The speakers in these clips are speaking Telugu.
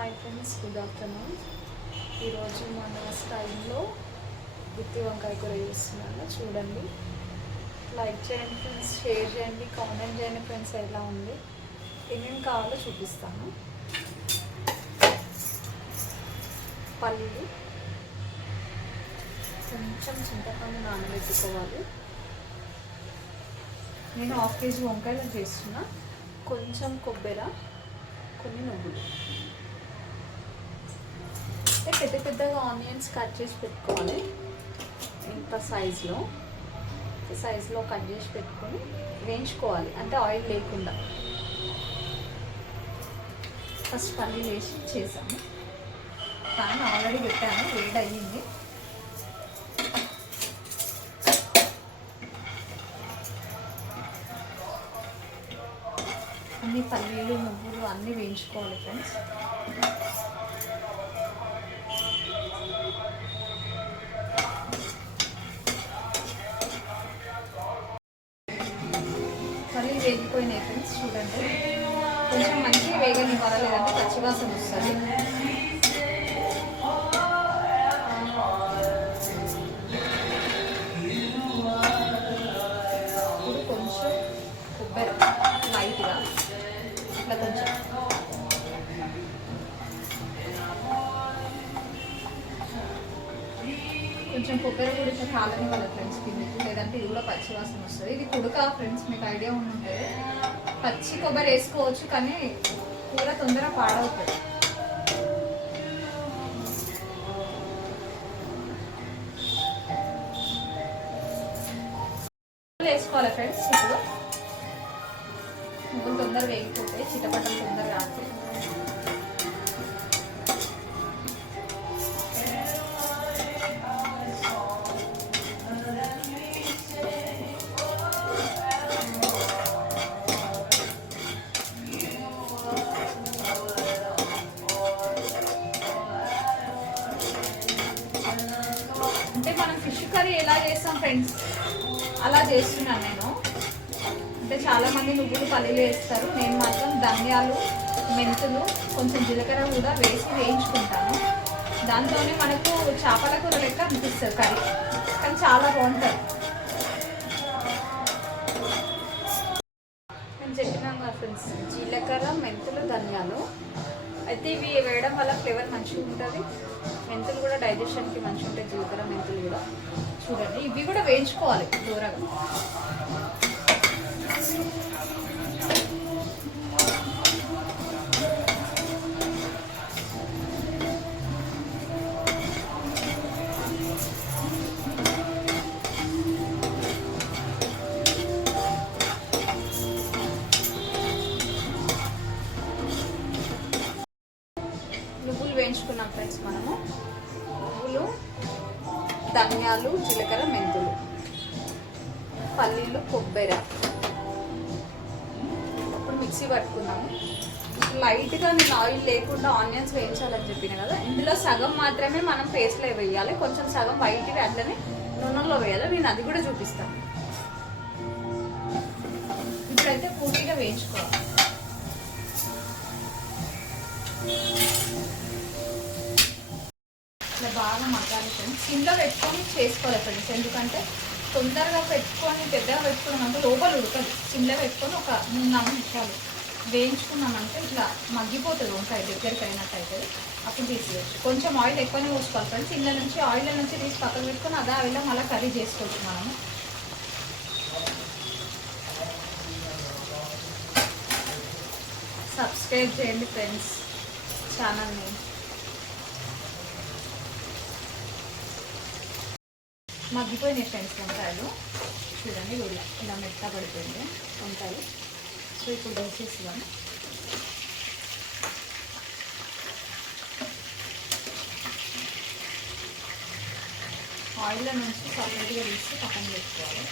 Hi friends, good afternoon. ఈరోజు మన స్టైల్లో గుత్తి వంకాయ కూర చేస్తున్నాను. చూడండి, లైక్ చేయండి ఫ్రెండ్స్, షేర్ చేయండి, కామెంట్ చేయండి ఫ్రెండ్స్. ఎలా ఉంది, ఏమేమి కావాలో చూపిస్తాను. పల్లీలు, కొంచెం చింతపండు నానబెట్టుకోవాలి. నేను 1/2 kg వంకాయలు చేస్తున్నా. కొంచెం కొబ్బరి, కొన్ని నువ్వులు. పెద్ద పెద్దగా ఆనియన్స్ కట్ చేసి పెట్టుకోవాలి. ఇంత సైజులో కట్ చేసి పెట్టుకొని వేయించుకోవాలి, అంటే ఆయిల్ లేకుండా. ఫస్ట్ పల్లీలు వేసి చేసాము. ప్యాన్ ఆల్రెడీ పెట్టాను, వేడి అయ్యింది. అన్ని పల్లీలు నువ్వులు అన్నీ వేయించుకోవాలి ఫ్రెండ్స్. పల్లీలు వేగిపోయినాయి ఫ్రెండ్స్. చూడండి, కొంచెం మంచిగా వేగనివ్వాలి, లేదంటే పచ్చివాసన వస్తుంది. ఇప్పుడు కొంచెం కొబ్బరి లైట్గా ఇట్లా కొంచెం కొబ్బరి కూడా ఇట్లా కాలని వాళ్ళ ఫ్రెండ్స్ కిందకి, లేదంటే ఇది కూడా పచ్చివాసన వస్తుంది. ఇది కుడక ఫ్రెండ్స్, మీకు ఐడియా ఉంటే పచ్చి కొబ్బరి వేసుకోవచ్చు, కానీ కూర తొందరగా పాడవుతుంది. వేసుకోవాలి ఫ్రెండ్స్. ఇప్పుడు నువ్వులు తొందరగా వేగిపోతాయి, చిటపటలు తొందరగా ఆడుతాయి. అంటే మనం ఫిష్ కర్రీ ఎలా చేస్తాం ఫ్రెండ్స్, అలా చేస్తున్నాను నేను. అంటే చాలామంది నువ్వులు పల్లీలు వేస్తారు, నేను మాత్రం ధనియాలు, మెంతులు, కొంచెం జీలకర్ర కూడా వేసి వేయించుకుంటాను. దాంతోనే మనకు చేపల కూర లెక్క అనిపిస్తుంది కర్రీ, కానీ చాలా బాగుంటుంది. నేను చెప్పినాను కదా ఫ్రెండ్స్, జీలకర్ర, మెంతులు, ధనియాలు అయితే ఇవి వేయడం వల్ల ఫ్లేవర్ మంచిగా ఉంటుంది. మెంతులు కూడా డైజెషన్కి మంచిగా ఉంటాయి, జీలకర్ర మెంతులు కూడా. చూడండి, ఇవి కూడా వేయించుకోవాలి దూరంగా. నువ్వులు వేయించుకున్నాం ఫ్రెండ్స్ మనము. నువ్వులు, ధనియాలు, జీలకర్ర, మెంతులు, పల్లీలు, కొబ్బరి ఇప్పుడు మిక్సీ పట్టుకున్నాము. లైట్గా నేను ఆయిల్ లేకుండా ఆనియన్స్ వేయించాలని చెప్పిన కదా, ఇందులో సగం మాత్రమే మనం పేస్ట్లో వేయాలి, కొంచెం సగం వైట్గా అట్లనే నూనెలో వేయాలి. నేను అది కూడా చూపిస్తాను. ఇప్పుడైతే పూర్తిగా వేయించుకోవాలి. ఇట్లా బాగా మగ్గాలి ఫ్రెండ్స్. సిమ్లో పెట్టుకొని చేసుకోవాలి ఫ్రెండ్స్, ఎందుకంటే తొందరగా పెట్టుకొని పెద్దగా పెట్టుకున్నామంటే లోపల ఉడకదు. సిమ్లో పెట్టుకొని ఒక 3-4 నిమిషాలు వేయించుకున్నామంటే ఇట్లా మగ్గిపోతుంది వంకాయ, దగ్గరికి అయినట్టు అవుతుంది. అప్పుడు తీసేయచ్చు. కొంచెం ఆయిల్ ఎక్కువనే పోసుకోవాలి ఫ్రెండ్స్. ఆయిల్ నుంచి తీసి పక్కన పెట్టుకొని అదే ఆయిల్లో మళ్ళీ కర్రీ చేసుకోవచ్చు మనము. సబ్స్క్రైబ్ చేయండి ఫ్రెండ్స్ ఛానల్ని. మగ్గిపోయినాయి ఫ్రెండ్స్ వంకాయలు. చూడండి, ఇలా మెత్త పడిపోయింది వంకాయలు. సో ఇప్పుడు వేసేస్తాం. ఆయిల్లో నుంచి సపరేట్గా తీసి పక్కన పెట్టుకోవాలి.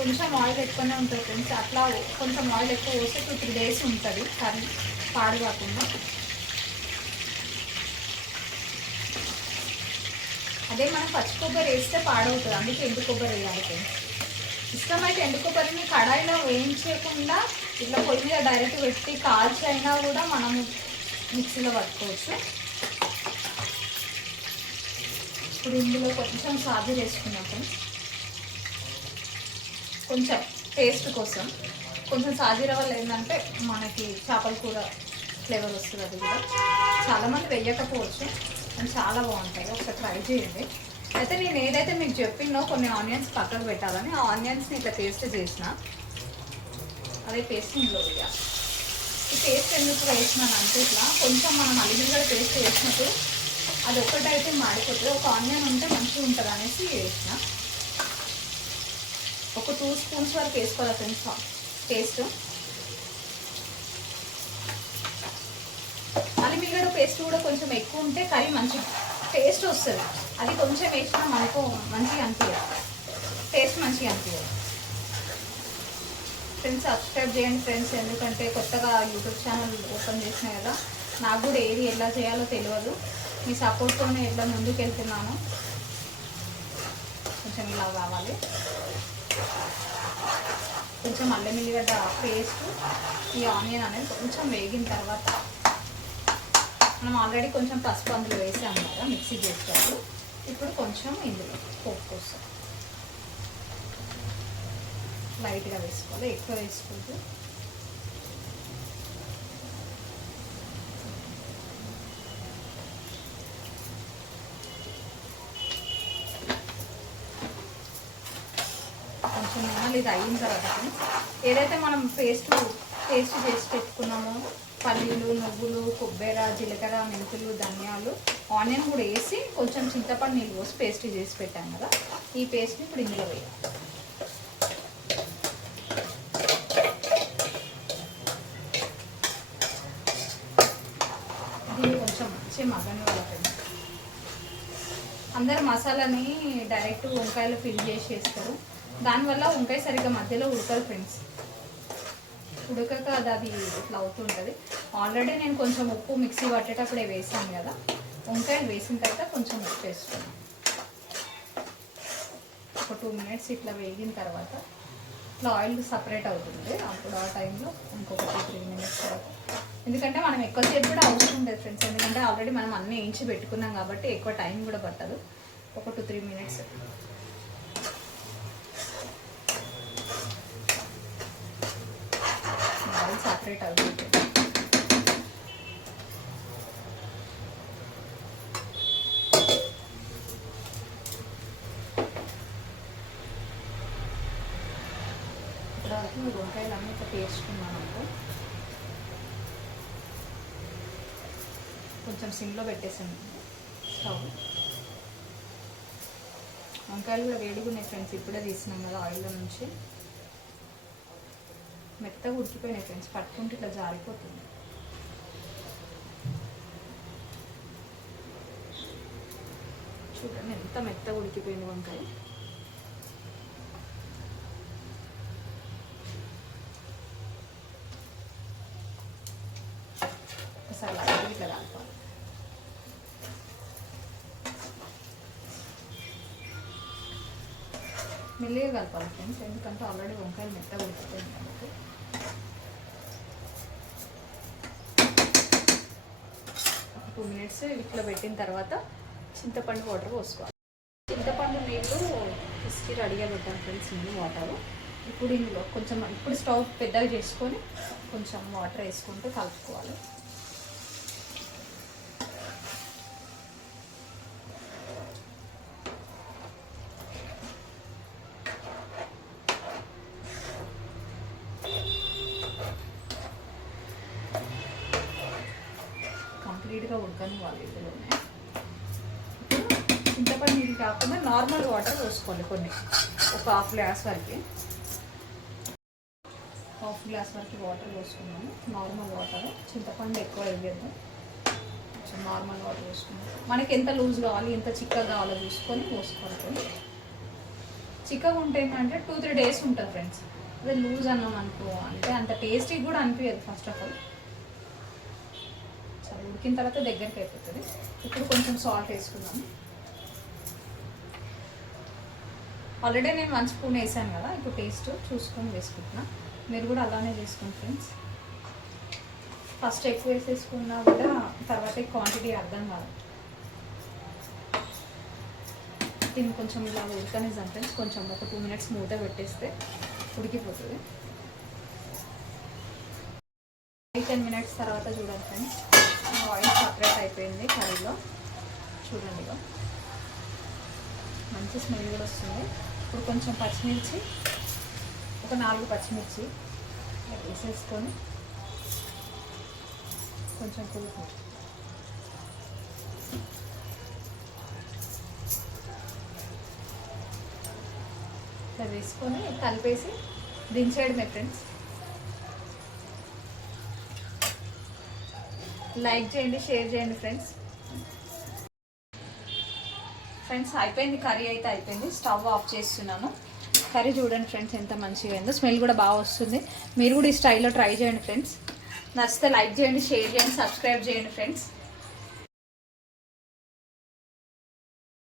కొంచెం ఆయిల్ ఎక్కువనే ఉంటుంది ఫ్రెండ్స్. అట్లా కొంచెం ఆయిల్ ఎక్కువ పోస్తే 2-3 days ఉంటుంది కర్రీ పాడు కాకుండా. అదే మనం పచ్చి కొబ్బరి వేస్తే పాడవుతుంది, అందుకే ఎండు కొబ్బరి వేయాలి ఫ్రెండ్స్. ఇష్టమైతే ఎండు కొబ్బరిని కడాయిలో వేయించకుండా ఇట్లా పొయ్యి మీద డైరెక్ట్ పెట్టి కాల్చి అయినా కూడా మనము మిక్సీలో పట్టుకోవచ్చు. ఇప్పుడు ఇందులో కొంచెం సాజీర వేసుకున్నాం ఫ్రెండ్స్, కొంచెం టేస్ట్ కోసం. కొంచెం సాజీర వల్ల ఏంటంటే మనకి చేపల కూర ఫ్లేవర్ వస్తుంది. అది కూడా చాలామంది వేయకపోవచ్చు అండ్ చాలా బాగుంటాయి, ఒకసారి ట్రై చేయండి. అయితే నేను ఏదైతే మీకు చెప్పినో కొన్ని ఆనియన్స్ పక్కకు పెట్టాలని, ఆ ఆనియన్స్ని ఇట్లా పేస్ట్ చేసిన, అదే పేస్ట్ ఇందులో వేయాలి. ఈ పేస్ట్ ఎందుకు వేసినాను అంటే ఇట్లా కొంచెం మనం అల్లిగడ్డ పేస్ట్ వేసినప్పుడు అది ఒక్కటైతే మాడిపోతుంది, ఒక ఆనియన్ ఉంటే మంచిగా ఉంటుంది అనేసి వేసిన. ఒక 2 స్పూన్స్ వరకు వేసుకోవాలి ఫ్రెండ్స్ పేస్ట్. అల్లిగడ్డ పేస్ట్ కూడా కొంచెం ఎక్కువ ఉంటే కర్రీ మంచి టేస్ట్ వస్తుంది. అది కొంచెం వేసినా మనకు మంచిగా అనిపించదు, టేస్ట్ మంచిగా అనిపించదు. ఫ్రెండ్స్ సబ్స్క్రైబ్ చేయండి ఫ్రెండ్స్, ఎందుకంటే కొత్తగా యూట్యూబ్ ఛానల్ ఓపెన్ చేసినా కదా, నాకు కూడా ఏది ఎలా చేయాలో తెలియదు. మీ సపోర్ట్తోనే ఎట్లా ముందుకు వెళ్తున్నాను. కొంచెం ఇలా కావాలి. కొంచెం అల్లం ఎల్లిగడ్డ పేస్ట్, ఈ ఆనియన్ అనేది కొంచెం వేగిన తర్వాత మనం ఆల్రెడీ కొంచెం పసుపు అందులో వేసాము కదా మిక్సీ చేసేటప్పుడు. ఇప్పుడు కొంచెం ఇందులో పోపు కోసం లైట్గా వేసుకోవాలి, ఎక్కువ వేసుకోవద్దు. కొంచెం మళ్ళీ ఇది అయిన తర్వాత ఏదైతే మనం పేస్ట్ చేసి పెట్టుకున్నామో, పల్లీలు, నువ్వులు, కొబ్బరి, జీలకర్ర, మెంతులు, ధనియాలు, ఆనియన్ కూడా వేసి కొంచెం చింతపండు నీళ్ళు పోసి పేస్ట్ చేసి పెట్టాం కదా, ఈ పేస్ట్ని ఇప్పుడు ఇందులో వేయాలి. దీన్ని కొంచెం మంచిగా మగ్గని వాళ్ళకండి. అందరు మసాలాని డైరెక్ట్ వంకాయలో ఫిల్ చేసి వేస్తారు, దానివల్ల వంకాయ సరిగ్గా మధ్యలో ఉడకదు ఫ్రెండ్స్. ఉడకక అది ఇట్లా అవుతుంటుంది. ఆల్రెడీ నేను కొంచెం ఉప్పు మిక్సీ పట్టేటప్పుడే వేసాను కదా, వంకాయలు వేసిన తర్వాత కొంచెం ఉప్పు వేసుకున్నాను. ఒక 2 మినిట్స్ ఇట్లా వేగిన తర్వాత ఇట్లా ఆయిల్ సపరేట్ అవుతుంది. అప్పుడు ఆ టైంలో ఇంకొక 2-3 మినిట్స్ వరకు, ఎందుకంటే మనం ఎక్కువసేపు కూడా అవసరం లేదు ఫ్రెండ్స్, ఎందుకంటే ఆల్రెడీ మనం అన్నీ వేయించి పెట్టుకున్నాం కాబట్టి ఎక్కువ టైం కూడా పట్టదు. ఒక 2-3 మినిట్స్ ఆయిల్ సపరేట్ అవుతుంది. ఇప్పటివరకు ఈ వంకాయలు అన్నీ ఇట్లా పేర్చుకున్నాను అనుకో, కొంచెం సిమ్లో పెట్టేసాను స్టవ్. వంకాయలు కూడా వేడిగా ఉన్నాయి ఫ్రెండ్స్, ఇప్పుడే తీసినాం కదా ఆయిల్లో నుంచి. మెత్తగా ఉడికిపోయినాయి ఫ్రెండ్స్, పట్టుకుంటే ఇట్లా జారిపోతుంది. చూడండి ఎంత మెత్తగా ఉడికిపోయింది వంకాయ. ఒకసారి లైట్గా ఇట్లా కలపాలి. మెల్లిగా కలపాలి ఫ్రెండ్స్, ఎందుకంటే ఆల్రెడీ వంకాయలు మెత్తగా ఉడికిపోయింది కాబట్టి. ఒక 2 మినిట్స్ ఇట్లా పెట్టిన తర్వాత చింతపండు వాటర్ పోసుకోవాలి. చింతపండు నీళ్ళు పిసికి రెడీగా పెట్టాను ఫ్రెండ్స్, నేను వాటర్. ఇప్పుడు ఇందులో కొంచెం, ఇప్పుడు స్టవ్ పెద్దగా చేసుకొని కొంచెం వాటర్ వేసుకుంటూ కలుపుకోవాలి. కంప్లీట్గా ఉడకని వాళ్ళు ఇందులోనే. చింతపండు నీళ్ళు కాకుండా నార్మల్ వాటర్ పోసుకోవాలి కొన్ని, ఒక హాఫ్ గ్లాస్ వరకు వాటర్ పోసుకున్నాము. నార్మల్ వాటర్, చింతపండు ఎక్కువ వేయద్దు, కొంచెం నార్మల్ వాటర్ పోసుకున్నాము. మనకి ఎంత లూజ్ కావాలి, ఎంత చిక్కగా కావాలో చూసుకొని పోసుకోవాలి. చిక్కగా ఉంటే ఏంటంటే 2-3 డేస్ ఉంటుంది ఫ్రెండ్స్. అదే లూజ్ అన్నాం అనుకో అంటే అంత టేస్టీ కూడా అనిపించదు. ఫస్ట్ ఆఫ్ ఆల్ చాలా ఉడికిన తర్వాత దగ్గరికి అయిపోతుంది. ఇప్పుడు కొంచెం సాల్ట్ వేసుకున్నాము. ఆల్రెడీ నేను 1 స్పూన్ వేసాను కదా, ఇప్పుడు టేస్ట్ చూసుకొని వేసుకుంటున్నా. మీరు కూడా అలానే చేసుకోండి ఫ్రెండ్స్. ఫస్ట్ ఎక్కువ వేసేసుకున్నా కూడా తర్వాత క్వాంటిటీ అర్థం కాదు. దీన్ని కొంచెం ఇలా ఉడకనిద్దాం ఫ్రెండ్స్. కొంచెం ఒక 2 minutes మూత పెట్టేస్తే ఉడికిపోతుంది. 10 minutes తర్వాత చూడండి ఫ్రెండ్స్, ఆయిల్ సపరేట్ అయిపోయింది కర్రీలో. చూడండి ఇక మంచి స్మెల్ కూడా వస్తుంది. ఇప్పుడు కొంచెం పచ్చిమిర్చి, ఒక 4 పచ్చిమిర్చి వేసేసుకొని కొంచెం పులుపు ఇట్లా వేసుకొని కలిపేసి దించేయడమే ఫ్రెండ్స్. లైక్ చేయండి, షేర్ చేయండి ఫ్రెండ్స్. అయిపోయింది కర్రీ అయితే అయిపోయింది. స్టవ్ ఆఫ్ చేస్తున్నాను. కర్రీ చూడండి ఫ్రెండ్స్ ఎంత మంచిగా అయిందో. స్మెల్ కూడా బాగా వస్తుంది. మీరు కూడా ఈ స్టైల్లో ట్రై చేయండి ఫ్రెండ్స్. నచ్చితే లైక్ చేయండి, షేర్ చేయండి, సబ్స్క్రైబ్ చేయండి ఫ్రెండ్స్.